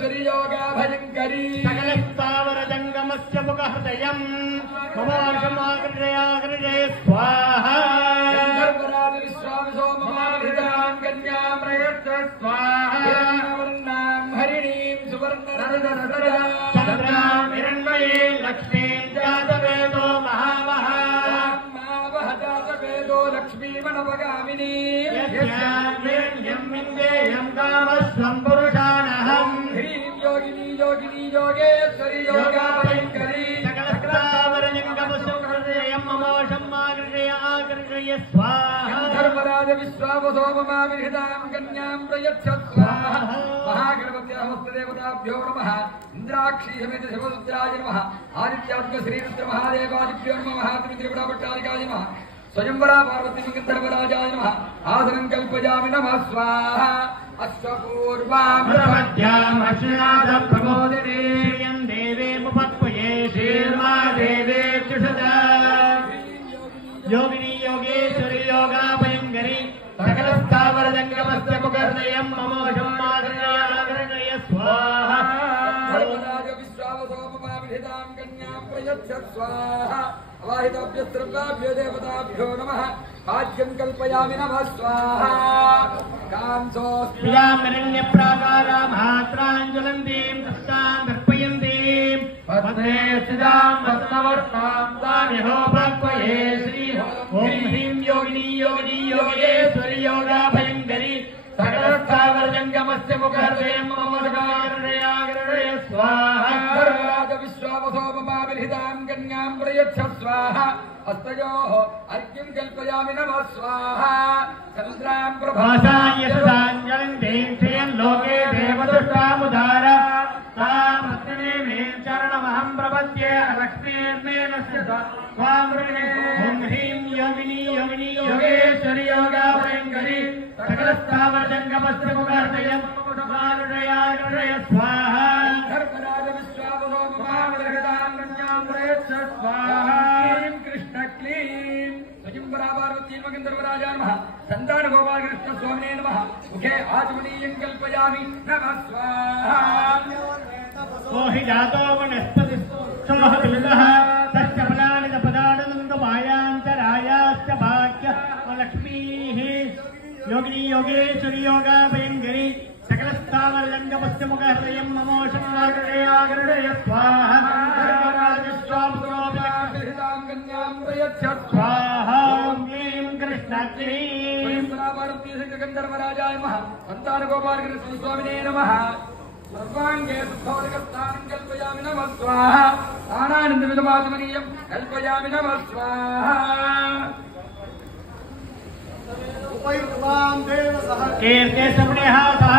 योगेश्वरी योगा भयंकरी सकल स्थावर जंगमस्य मुखहृदयं ममोषमाग्रयाग्रये स्वाहा गंधर्वराज विश्वावसो ममाभिधां कन्यां प्रयच्छ स्वाहा वर्णां हरिणीं सुवर्णरजतसरजां चन्द्रां हिरण्मये लक्ष्मीं जातवेदो महामहा जातवेदो लक्ष्मीमनवगामिनी यस्यां हिरण्यं विन्देयं कामस्वं पुरुषानहम् ह्रीं योगिनी योगिनी योगेश्वरी योगा भयंकरी धर्मराज विश्वावसो ममाविहितां कन्यां प्रयच्छ स्वाहा महागणपत्याः हस्तदेवताभ्यो नमः इंद्राक्षी समेत शिवरुद्राय नमः आदित्यात्मक श्रीरुद्र महादेवादिभ्यो नमः त्रिपुराभट्टारिकाय नमः स्वयंवरा पार्वती गंधर्वराजाय नमः आसनं कल्पयामि नमः स्वाहा अश्वपूर्वां प्रमध्याम् अश्वनाथ प्रमोदिनीं देवे मुपत्वये श्रीर्मा देवे चुषदा योगिनी योगेश्वरी योगा भयंकरी सकल स्थावर जंगमस्य मुखहृदयं ममोषमाग्रयाग्रये स्वाहा धर्मराज विश्वावसो ममाविहितां कन्यां प्रयच्छ स्वाहा अवाहिताभ्यस्त्रभ्यो देवताभ्यो नमः आज्यं कल्पयामि नमः स्वाहा कांसोऽस्मियामिरण्यप्राकारां महात्राञ्ज्वलन्तीं तस्तां दर्पयन्तीं पद्मे स्थितां पद्मवर्तां तामिहो भक्वये श्री ॐ ह्रीं योगिनी योगिनी योगेश्वरी योगा भयंकरी सकल स्थावर जंगमस्य मुखहृदयं ममोषमाग्रयाग्रये स्वाहा धर्मराज विश्वावसो ममाविहितां कन्यां प्रयच्छ स्वाहा हस्तयोः अर्घ्यं कल्पयामि नमः स्वाहा चन्द्रां भासाय सदाञ्जलिं श्रियं लोके देवदुष्टामुदार तामस्मिने मे चरणमहं प्रपद्ये लक्ष्मीर्मेनस्य स्वां ऋणे ॐ ह्रीं योगिनी योगिनी योगेश्वरी योगा भयंकरी सकल स्थावर जंगमस्य मुखहृदयं ममोषमाग्रयाग्रये स्वाहा धर्मराज विश्वावसो ममाविहितां कन्यां प्रयच्छ स्वाहा कृष्ण क्लीं स्वयंवरा पार्वती गंधर्वराजाय नमः संतान गोपाल कृष्ण स्वामिने नमः मुखे आचमनीयं कल्पयामि नमः स्वाहा हि जातो वनस्पतिः तस्य फलानि च पदानन्दमायान्तरायाश्च भाग्य लक्ष्मीः योगिनी योगेश्वरी योगा भयंकरी सकल स्थावर जंगमस्य मुखहृदयं ममोषमाग्रयाग्रये स्वाहा धर्मराज विश्वावसो कन्यां प्रयच्छ स्वाहा क्लीं कृष्णक्लीं पार्वती गंधर्वराजाय नमः संतान गोपाल कृष्ण स्वामिने नमः सर्वांगे सुखोदकस्थानं कल्पयामि नमः स्वाहा आनन्दविदमाचमनीयं कल्पयामि नमः स्वाहा कीर्ते सप्नेहा सह